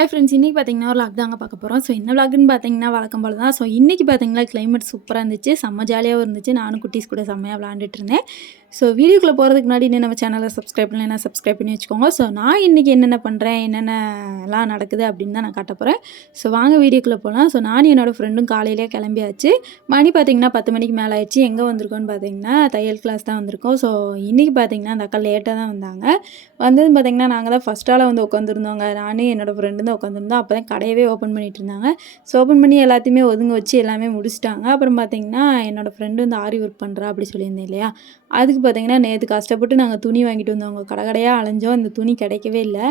Hi friends, இன்றைக்கி பார்த்தீங்கன்னா ஒரு வ்ளாக் தாங்க பார்க்க போகிறோம். ஸோ என்ன வ்ளாக்னு பார்த்தீங்கன்னா வழக்கம் போல தான். ஸோ இன்றைக்கி பார்த்தீங்கன்னா கிளைமேட் சூப்பராக இருந்துச்சு, செம்ம ஜாலியாகவும் இருந்துச்சு. நானும் குட்டீஸ் கூட செம்மையாக விளாண்டுட்டு இருந்தேன். ஸோ வீடியோக்குள்ளே போகிறதுக்கு முன்னாடி இன்னும் நம்ம சேனலை சப்ஸ்கிரைப் பண்ணலைன்னா சப்ஸ்கிரைப் பண்ணி வச்சுக்கோங்க. ஸோ நான் இன்றைக்கி என்னென்ன பண்ணுறேன், என்னென்னலாம் நடக்குது அப்படின்னு தான் நான் காட்ட போகிறேன். ஸோ வாங்க வீடியோக்குள்ளே போகலாம். ஸோ நானும் என்னோடய ஃப்ரெண்டும் காலையிலே கிளம்பியாச்சு. மணி பார்த்தீங்கன்னா 10 மணிக்கு மேலே ஆயிடுச்சு. எங்கே வந்திருக்கோன்னு பார்த்தீங்கன்னா தையல் கிளாஸ் தான் வந்திருக்கோம். ஸோ இன்றைக்கி பார்த்தீங்கன்னா அந்த அக்கா லேட்டாக தான் வந்தாங்க. வந்ததுன்னு பார்த்தீங்கன்னா நாங்கள் தான் ஃபஸ்ட் ஆளாக வந்து உட்காந்துருந்தோங்க. நானும் என்னோடய ஃப்ரெண்டு தான் உட்காந்துருந்தோம். அப்போ தான் கடையவே ஓப்பன் பண்ணிகிட்டு இருந்தாங்க. ஸோ ஓப்பன் பண்ணி எல்லாத்தையுமே ஒதுங்க வச்சு எல்லாமே முடிச்சிட்டாங்க. அப்புறம் பார்த்தீங்கன்னா என்னோடய ஃப்ரெண்டு வந்து ஆரி ஒர்க் பண்ணுறா அப்படி சொல்லியிருந்தேன் இல்லையா, அதுக்கு பார்த்தீங்கன்னா நேற்று கஷ்டப்பட்டு நாங்கள் துணி வாங்கிட்டு வந்தவங்க கடை கடையாக அலைஞ்சோம். அந்த துணி கிடைக்கவே இல்லை.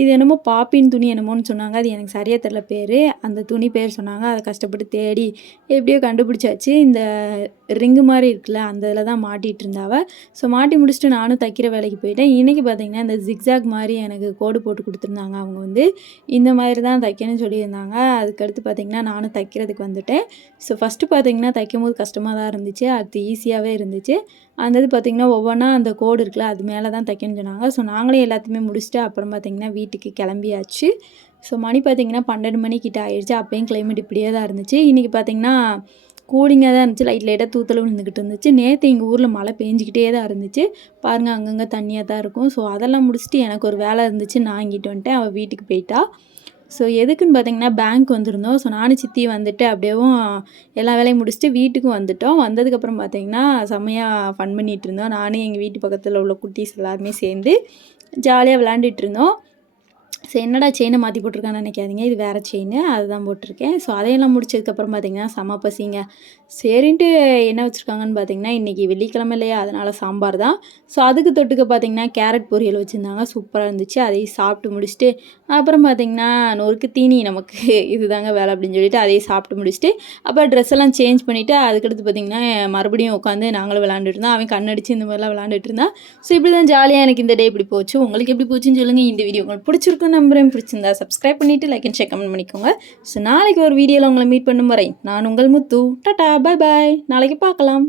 இது என்னமோ பாப்பின் துணி என்னமோன்னு சொன்னாங்க. அது எனக்கு சரியாக தெரியல பேர். அந்த துணி பேர் சொன்னாங்க. அதை கஷ்டப்பட்டு தேடி எப்படியோ கண்டுபிடிச்சாச்சு. இந்த ரிங்கு மாதிரி இருக்குல்ல, அந்த இதில் தான் மாட்டிகிட்டு இருந்தாவ. ஸோ மாட்டி முடிச்சுட்டு நானும் தைக்கிற வேலைக்கு போயிட்டேன். இன்றைக்கி பார்த்தீங்கன்னா இந்த ஜிக்ஸாக் மாதிரி எனக்கு கோடு போட்டு கொடுத்துருந்தாங்க. அவங்க வந்து இந்த மாதிரி தான் தைக்கணும்னு சொல்லியிருந்தாங்க. அதுக்கடுத்து பார்த்திங்கன்னா நானும் தைக்கிறதுக்கு வந்துட்டேன். ஸோ ஃபஸ்ட்டு பார்த்திங்கன்னா தைக்கும்போது கஷ்டமாக தான் இருந்துச்சு. அடுத்து ஈஸியாகவே இருந்துச்சு. அந்த இது பார்த்திங்கன்னா ஒவ்வொன்றா அந்த கோடு இருக்குல்ல, அது மேலே தான் தைக்கணும்னு சொன்னாங்க. ஸோ நாங்களே எல்லாத்தையுமே முடிச்சுட்டு அப்புறம் பார்த்திங்கன்னா வீட்டுக்கு கிளம்பியாச்சு. ஸோ மணி பார்த்திங்கன்னா 12 மணிக்கிட்ட ஆயிடுச்சு. அப்போயும் கிளைமேட் இப்படியே தான் இருந்துச்சு. இன்றைக்கி பார்த்திங்கன்னா கூலிங்காக தான் இருந்துச்சு. லைட்டாக தூத்தலும் விழுந்துக்கிட்டு இருந்துச்சு. நேற்று எங்கள் ஊரில் மழை பெஞ்சிக்கிட்டே தான் இருந்துச்சு. பாருங்கள் அங்கங்கே தண்ணியாக தான் இருக்கும். ஸோ அதெல்லாம் முடிச்சுட்டு எனக்கு ஒரு வேலை இருந்துச்சு. நான் இங்கிட்டு வந்துட்டேன். அவள் வீட்டுக்கு போயிட்டா. ஸோ எதுக்குன்னு பார்த்தீங்கன்னா பேங்க் வந்திருந்தோம். ஸோ நானும் சித்தி வந்துட்டு அப்படியேவும் எல்லா வேலையும் முடிச்சுட்டு வீட்டுக்கும் வந்துவிட்டோம். வந்ததுக்கப்புறம் பார்த்தீங்கன்னா செம்மையாக ஃபன் பண்ணிகிட்டு இருந்தோம். நானும் எங்கள் வீட்டு பக்கத்தில் உள்ள குட்டீஸ் எல்லாருமே சேர்ந்து ஜாலியாக விளாண்டுட்டு இருந்தோம். ஸோ என்னடா செயினை மாற்றி போட்டிருக்கான்னு நினைக்காதீங்க, இது வேறு செயின், அதுதான் போட்டிருக்கேன். ஸோ அதையெல்லாம் முடிச்சதுக்கப்புறம் பார்த்திங்கன்னா செம பசிங்க. சரின்ட்டு என்ன வச்சுருக்காங்கன்னு பார்த்தீங்கன்னா இன்றைக்கி வெள்ளிக்கிழமை இல்லையா, அதனால் சாம்பார் தான். ஸோ அதுக்கு தொட்டுக்க பார்த்திங்கன்னா கேரட் பொரியல் வச்சுருந்தாங்க. சூப்பராக இருந்துச்சு. அதையும் சாப்பிட்டு முடிச்சுட்டு அப்புறம் பார்த்திங்கன்னா நொறுக்கு தீனி நமக்கு இதுதாங்க வேலை அப்படின்னு சொல்லிட்டு அதையும் சாப்பிட்டு முடிச்சுட்டு அப்புறம் ட்ரெஸ் எல்லாம் சேஞ்ச் பண்ணிவிட்டு அதுக்கடுத்து பார்த்திங்கன்னா மறுபடியும் உட்காந்து நாங்களும் விளாண்டுட்டு இருந்தோம். அவன் கண்ணடிச்சு இந்த மாதிரிலாம் விளாண்டுட்டு இருந்தான். ஸோ இப்படி தான் ஜாலியாக எனக்கு இந்த டே இப்படி போச்சு. உங்களுக்கு எப்படி போச்சுன்னு சொல்லுங்கள். இந்த வீடியோ உங்களுக்கு பிடிச்சிருக்கும் நம்புறேன். பிடிச்சிருந்தா சப்ஸ்கிரைப் பண்ணிவிட்டு லைக் அண்ட் ஷேர் கமெண்ட் பண்ணிக்கோங்க. ஸோ நாளைக்கு ஒரு வீடியோவில் உங்களை மீட் பண்ணும் வரை நான் உங்கள் முத்து. Tata, bye bye. நாளைக்கு பார்க்கலாம்.